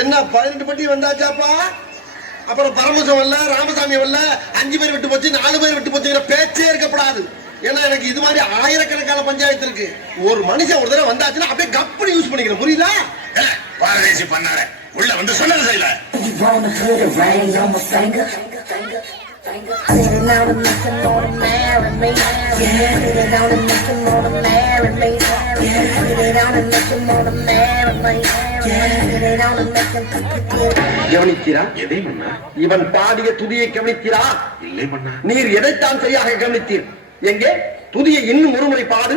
என்ன 18 பட்டி வந்தாச்சாப்பா? அப்புறம் பரமசம் வரல, ராமசாமி வரல, 5 பேர் விட்டு போச்சு, 4 பேர் விட்டு போச்சுங்கிற பேச்சே இருக்கப்படாது. ஏன்னா எனக்கு இது மாதிரி ஆயிரக்கணக்கான பஞ்சாயத்து இருக்கு. ஒரு மனுஷன் ஒரு தடவை வந்தாச்சுன்னா அப்படியே கப்படி யூஸ் பண்ணிக்கிறேன். புரியுதா? பாரதேசி பண்ணாரு உள்ள வந்து சொன்னது செய்யல. கவனித்தீரா? எதை மன்னா? இவன் பாடிய துதியை கவனித்தீரா? இல்லை மன்னா. நீர் எதைத்தான் சரியாக கவனித்தீர்? எங்கே துதியை இன்னும் ஒருமுறை பாடு.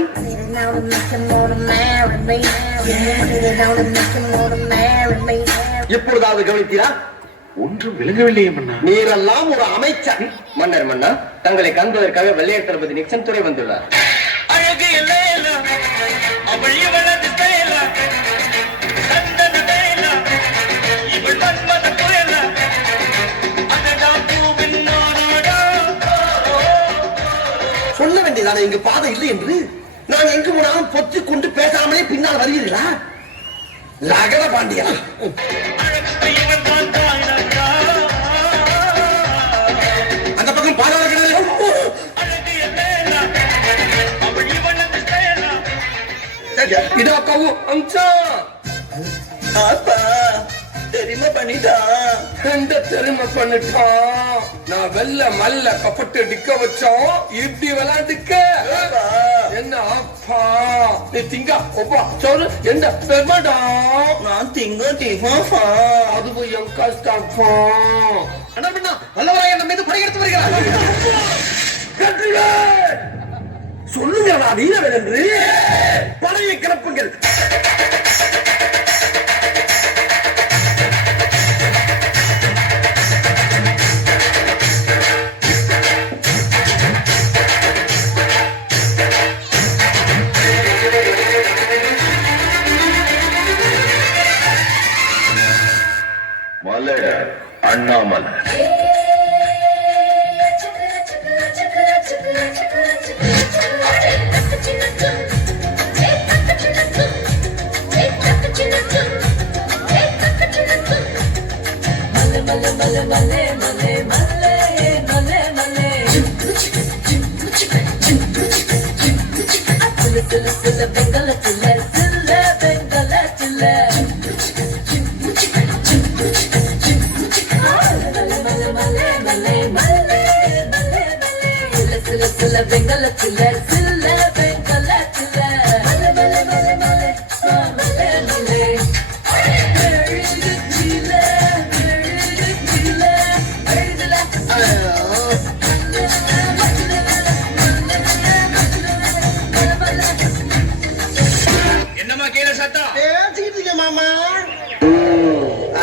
எப்பொழுதாவது கவனித்தீரா? ஒன்றும் விளங்கவில்லையே மன்னா. நீரெல்லாம் ஒரு அமைச்சர். மன்னர் மன்னா, தங்களை காண்பதற்காக வெள்ளையர் தளபதி நிக்சன் துறை வந்துள்ளார். அழகு இல்லை சொல்ல வேண்டியதானே இங்கு பாதை இல்லை என்று? நான் எங்கு போனாலும் பொத்து கொண்டு பேசாமலே பின்னால் வருகிறீர்களா? லகர பாண்டியா, அந்த பக்கம் பாதாள கிணறு. இதோ கவு அம்சா அப்பா தெரியுமா பண்ணிட்டான். எந்த தெரிமை பண்ணிட்டான்? நான் வெள்ள மல்ல கப்பட்டு டிக்க வச்சோம். இப்படி விளையாண்டுக்க என்ன அப்பா? நீ திங்க ஒப்பா சொல்லு. என்ன பெருமாடா? நான் திங்க டிஃபா. அதுவும் என் கஷ்டம். வல்லவராய நம்ம மீது படையெடுத்து வருகிறார். சொல்லுங்களா வீரவேல் என்று? படையை கிளப்புங்கள். மலர் அண்ணாமலை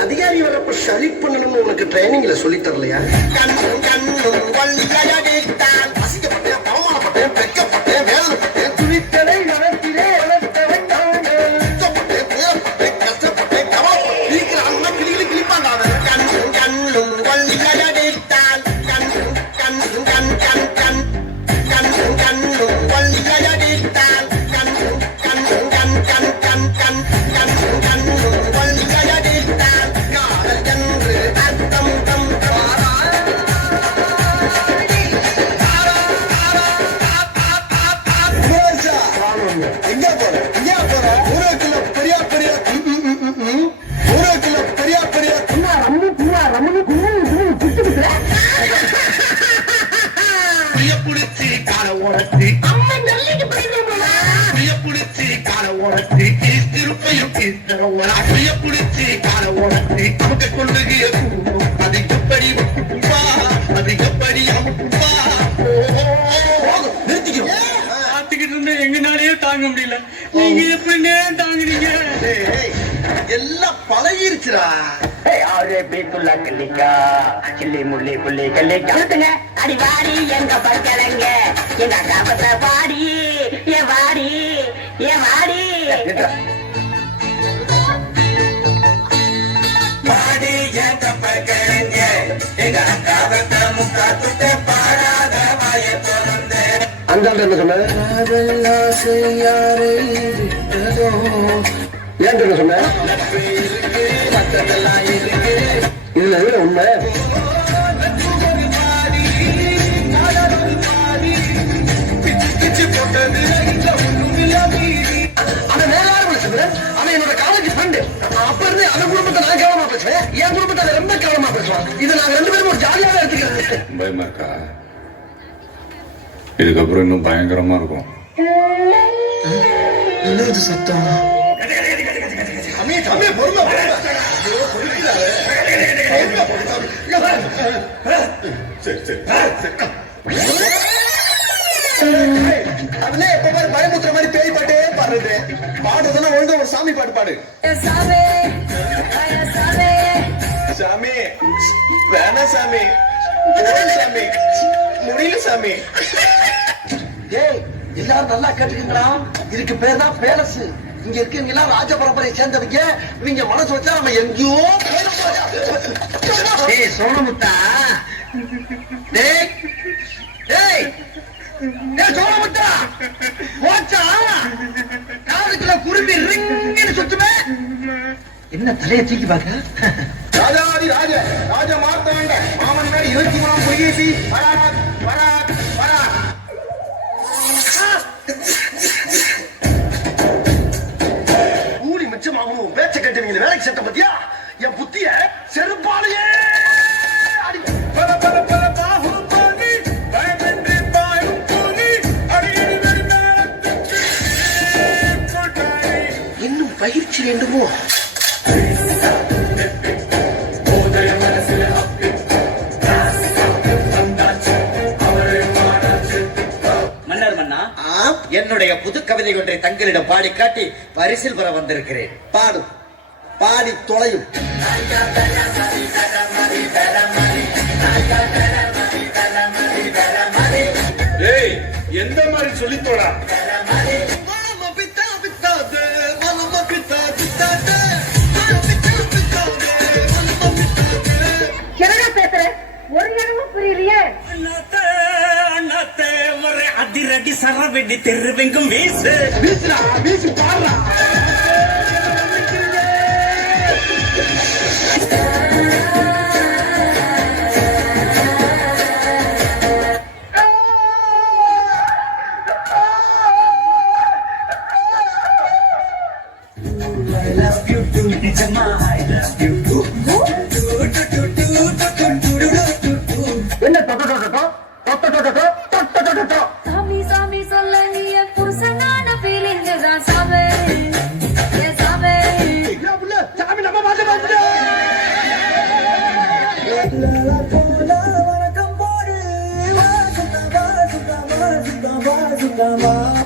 அதிகாரி வரப்ப சரி பண்ணணும்னு உனக்கு ட்ரைனிங்ல சொல்லி தரலையா? அசிங்கப்பட்டேன், அவமானப்பட்டேன், வெட்கப்பட்டேன், வேதனைப்பட்டேன், துணித்தலை நடத்திலே வளர்த்தவன் கஷ்டப்பட்டேன், இருக்கிற அண்ணா கிளிகளி கிளிப்பாங்க. எங்கனாலேயே தாங்க முடியல. நீங்க எப்படி தாங்குறீங்க? எல்லாம் பழகிருச்சுடா. சில்லி முள்ளி புள்ளி கல்லிக்கா அடி வாடி எங்க பக்கலங்க எங்க அக்காபத்த பாடி ஏ வாடி ஏ வாடி பாடி எங்க பக்கலங்க எங்க அக்காபத்த முக்கா துட்ட பாடாத வாய திறந்து. அந்த என்ன சொன்ன? ஏன் சொல்ல சொன்ன? நட்பு இருக்கு மத்ததெல்லாம் இருக்கு. இதுல எதுல உண்மை? பிச்சு போட்டது இல்ல ஒண்ணும் இல்ல மீறி. அவன் வேற யாரும் இல்ல சிம்ரன். அவன் என்னோட காலேஜ் ஃப்ரெண்டு. அப்ப இருந்து அவன் குடும்பத்தை நான் கவனமா பேசுவேன், என் குடும்பத்தை அவன் ரொம்ப கவனமா பேசுவான். இதை நாங்க ரெண்டு பேரும் ஒரு ஜாலியாவே எடுத்துக்கிறது. பயமா இருக்கா? இதுக்கப்புறம் இன்னும் பயங்கரமா இருக்கும். என்னது சத்தம்? தம்பி தம்பி பொறுமை ஐயோ, பொறுக்கிறாரு. சரி சரி அதுல எப்ப பாரு பயமுத்துற மாதிரி பேய் பாட்டே பாடுறது. பாடுறதுன்னா ஒழுங்கா ஒரு சாமி பாட்டு பாடு. சாமி வேணா சாமி, சாமி முடியல சாமி. ஏய் எல்லாரும் நல்லா கேட்டுக்கீங்களா? இதுக்கு பேர் தான் பேலஸ். இங்க இருக்கவங்க எல்லாம் ராஜ பரம்பரையை சேர்ந்தவங்க. இவங்க மனசு வச்சா நம்ம எங்கேயோ ஏய் சோனமுத்தா, டேய் டேய் டேய் சோனமுத்தா, போச்சா காதுக்குள்ள குருவி ரிங்னு சுத்துமே. என்ன தலையை தூக்கி பாக்க? ராஜாதி ராஜ ராஜ மார்த்தாண்ட மாமன் மேல் 23 பொய்யேசி வராத் வராத் வராத். ஊடி மிச்சமாகும் பேச்ச கட்டுவீங்க வேலைக்கு சட்ட பத்தியா? என் புத்திய செருப்பாலேயே அடி. பல பல பல பாகும் பாணி பயமின்றி பாயும் பூனி அடியடி வெறுநாளத்துக்கு கொண்டாடி. இன்னும் பயிற்சி வேண்டுமோ? போதைய மனசுல அப்பி வந்தாச்சு அவரே மாறாச்சு. மன்னர் மன்னா, என்னுடைய புது கவிதை ஒன்றை தங்களிடம் பாடி காட்டி பரிசில் பெற வந்திருக்கிறேன். பாடு, பாடி தொலையும். ஏய், எந்த மாதிரி சொல்லித்தோடா? என்னடா பேசுற? ஒரு இடமும் புரியலையே. அண்ணாத்தே அண்ணாத்தே ஒரே அதிரடி சரவெடி தெருவெங்கும் வீசு. வீசுடா, வீசி பாடுறா. என்ன சாமி சாமி சொல்ல நீ என் புருஷனான feeling தான் சாமி. ஏ சாமி. சாமி நம்ம மாட்ட மாட்டோம்.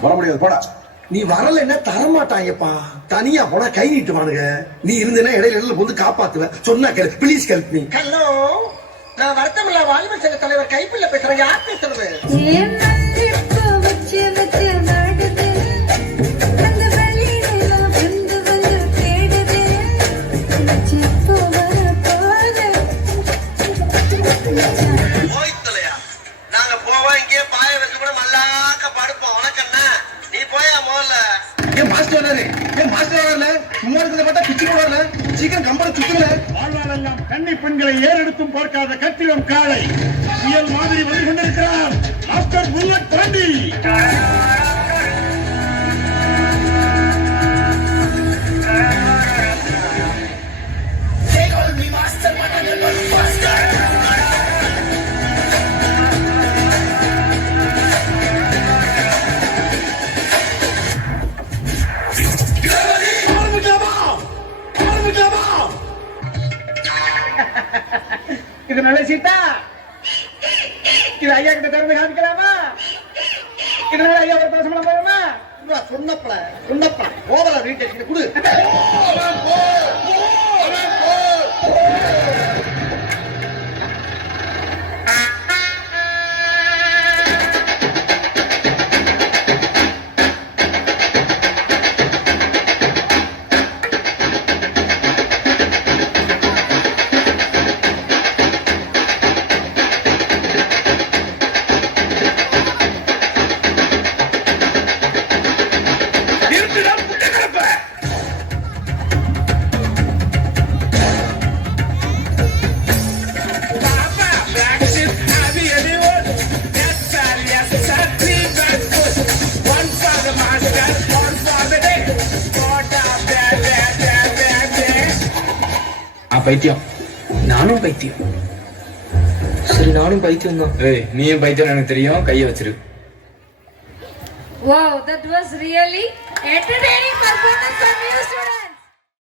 வர முடியாது போடா. நீ வரலைன்னா தரமாட்டாங்கப்பா. தனியா போனா கை நீட்டுவானுங்க. நீ இருந்தேன்னா இடையில வந்து காப்பாத்துவ. சொன்னா கேளு, ப்ளீஸ் ஹெல்ப் மீ. ஹலோ, நான் வருத்தமில்ல வாலிபர் சங்க தலைவர் கைப்பிள்ள பேசுறேன். யார் பேசுறது? ஏன் மல்லிப்பூ வச்சு வச்சு நடுது. அந்த வெள்ளியில வந்து வந்து தேடுது. சிப்பு வர போது. போய்த்தலையா? நாங்க போவோம், இங்கே பாய வச்சு கூட மல்லாக்க படுப்போம். உனக்கண்ணா நீ போயா முதல்ல. ஏன் மாஸ்டர் வராரு? ஏன் மாஸ்டர் வரல? சும்மா இருக்கிறத பார்த்தா பிச்சு போடல. சீக்கிரம் கம்பெனி சுத்துங்கள. வாழ்வாளெல்லாம் கன்னி பெண்களை ஏறெடுத்தும் பார்க்காத கத்திரம் காளை புயல் மாதிரி வந்து கொண்டிருக்கிறார் மாஸ்டர் புல்லட் பாண்டி. இது நல்ல சீட்டா? இது ஐயா கிட்ட திறந்து காமிக்கலாமா? இதனால ஐயா ஒரு பேச போகுமா? சொன்னப்பல சொன்னப்பல ஓவரா ரீட்டேஷன் கொடு. நான் பைத்தியம். நானும் பைத்தியம். சரி நானும் பைத்தியம் தான். ஏய் நீயும் பைத்தியம் எனக்கு தெரியும். கையை வச்சிரு. Wow, that was really entertaining performance from you, students.